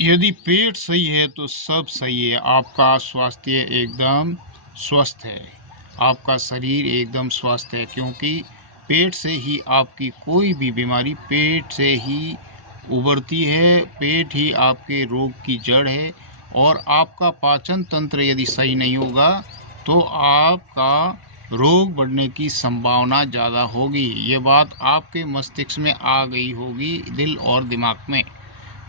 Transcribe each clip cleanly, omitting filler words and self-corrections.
यदि पेट सही है तो सब सही है। आपका स्वास्थ्य एकदम स्वस्थ है, आपका शरीर एकदम स्वस्थ है, क्योंकि पेट से ही आपकी कोई भी बीमारी पेट से ही उभरती है। पेट ही आपके रोग की जड़ है। और आपका पाचन तंत्र यदि सही नहीं होगा तो आपका रोग बढ़ने की संभावना ज़्यादा होगी। ये बात आपके मस्तिष्क में आ गई होगी, दिल और दिमाग में।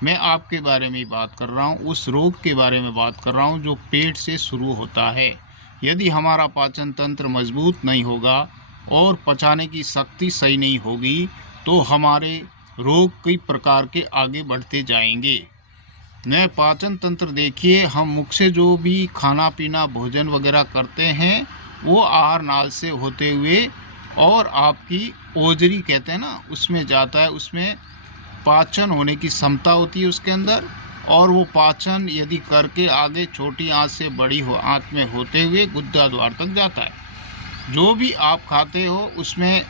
मैं आपके बारे में बात कर रहा हूँ, उस रोग के बारे में बात कर रहा हूँ जो पेट से शुरू होता है। यदि हमारा पाचन तंत्र मजबूत नहीं होगा और पचाने की शक्ति सही नहीं होगी तो हमारे रोग कई प्रकार के आगे बढ़ते जाएंगे। मैं पाचन तंत्र देखिए, हम मुख से जो भी खाना पीना भोजन वगैरह करते हैं वो आहार नाल से होते हुए और आपकी ओजरी कहते हैं ना, उसमें जाता है। उसमें पाचन होने की क्षमता होती है उसके अंदर, और वो पाचन यदि करके आगे छोटी आंत से बड़ी आंत में होते हुए गुद्दा द्वार तक जाता है। जो भी आप खाते हो उसमें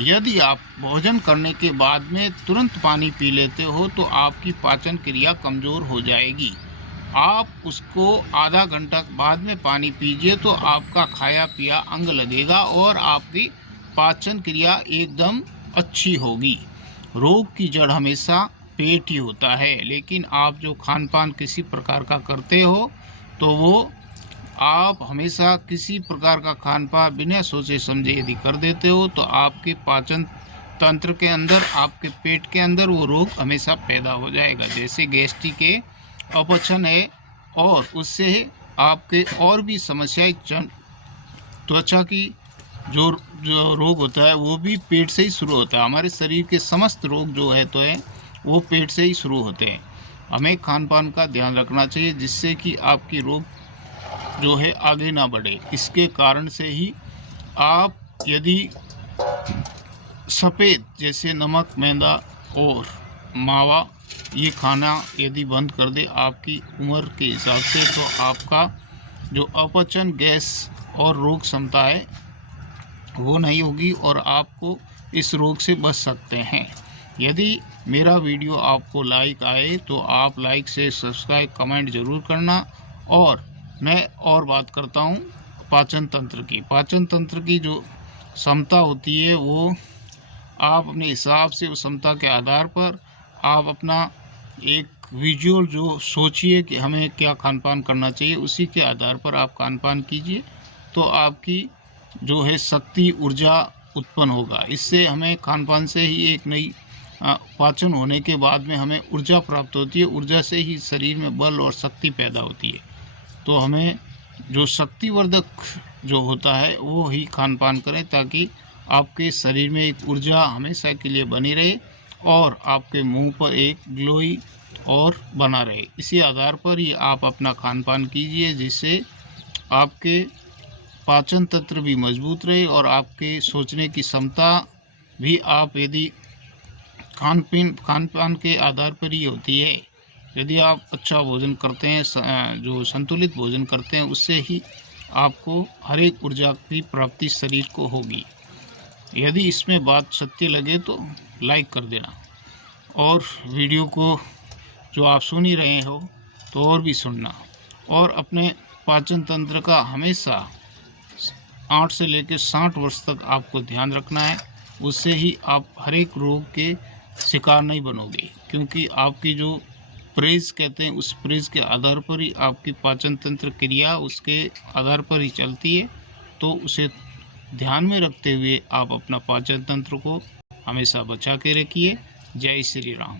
यदि आप भोजन करने के बाद में तुरंत पानी पी लेते हो तो आपकी पाचन क्रिया कमज़ोर हो जाएगी। आप उसको आधा घंटा बाद में पानी पीजिए तो आपका खाया पिया अंग लगेगा और आपकी पाचन क्रिया एकदम अच्छी होगी। रोग की जड़ हमेशा पेट ही होता है, लेकिन आप जो खान पान किसी प्रकार का करते हो तो वो आप हमेशा किसी प्रकार का खान पान बिना सोचे समझे यदि कर देते हो तो आपके पाचन तंत्र के अंदर, आपके पेट के अंदर वो रोग हमेशा पैदा हो जाएगा। जैसे गैस्ट्रिक के अपचन है, और उससे आपके और भी समस्याएं, त्वचा की जो जो रोग होता है वो भी पेट से ही शुरू होता है। हमारे शरीर के समस्त रोग जो है तो है वो पेट से ही शुरू होते हैं। हमें खान पान का ध्यान रखना चाहिए जिससे कि आपकी रोग जो है आगे ना बढ़े। इसके कारण से ही आप यदि सफ़ेद जैसे नमक, मैदा और मावा ये खाना यदि बंद कर दे आपकी उम्र के हिसाब से, तो आपका जो अपचन, गैस और रोग क्षमता है वो नहीं होगी और आपको इस रोग से बच सकते हैं। यदि मेरा वीडियो आपको लाइक आए तो आप लाइक से सब्सक्राइब कमेंट ज़रूर करना। और मैं और बात करता हूँ पाचन तंत्र की। पाचन तंत्र की जो क्षमता होती है वो आप अपने हिसाब से उस क्षमता के आधार पर आप अपना एक विजुअल जो सोचिए कि हमें क्या खान पान करना चाहिए, उसी के आधार पर आप खान पान कीजिए तो आपकी जो है शक्ति, ऊर्जा उत्पन्न होगा। इससे हमें खान पान से ही एक नई पाचन होने के बाद में हमें ऊर्जा प्राप्त होती है। ऊर्जा से ही शरीर में बल और शक्ति पैदा होती है। तो हमें जो शक्तिवर्धक जो होता है वो ही खान पान करें ताकि आपके शरीर में एक ऊर्जा हमेशा के लिए बनी रहे और आपके मुंह पर एक ग्लोई और बना रहे। इसी आधार पर ही आप अपना खान पान कीजिए जिससे आपके पाचन तंत्र भी मजबूत रहे और आपके सोचने की क्षमता भी, आप यदि खान पान के आधार पर ही होती है। यदि आप अच्छा भोजन करते हैं, जो संतुलित भोजन करते हैं, उससे ही आपको हर एक ऊर्जा की प्राप्ति शरीर को होगी। यदि इसमें बात सत्य लगे तो लाइक कर देना, और वीडियो को जो आप सुन ही रहे हो तो और भी सुनना। और अपने पाचन तंत्र का हमेशा 8 से लेकर 60 वर्ष तक आपको ध्यान रखना है। उससे ही आप हर एक रोग के शिकार नहीं बनोगे, क्योंकि आपकी जो प्रेज कहते हैं उस प्रेज के आधार पर ही आपकी पाचन तंत्र क्रिया उसके आधार पर ही चलती है। तो उसे ध्यान में रखते हुए आप अपना पाचन तंत्र को हमेशा बचा के रखिए। जय श्री राम।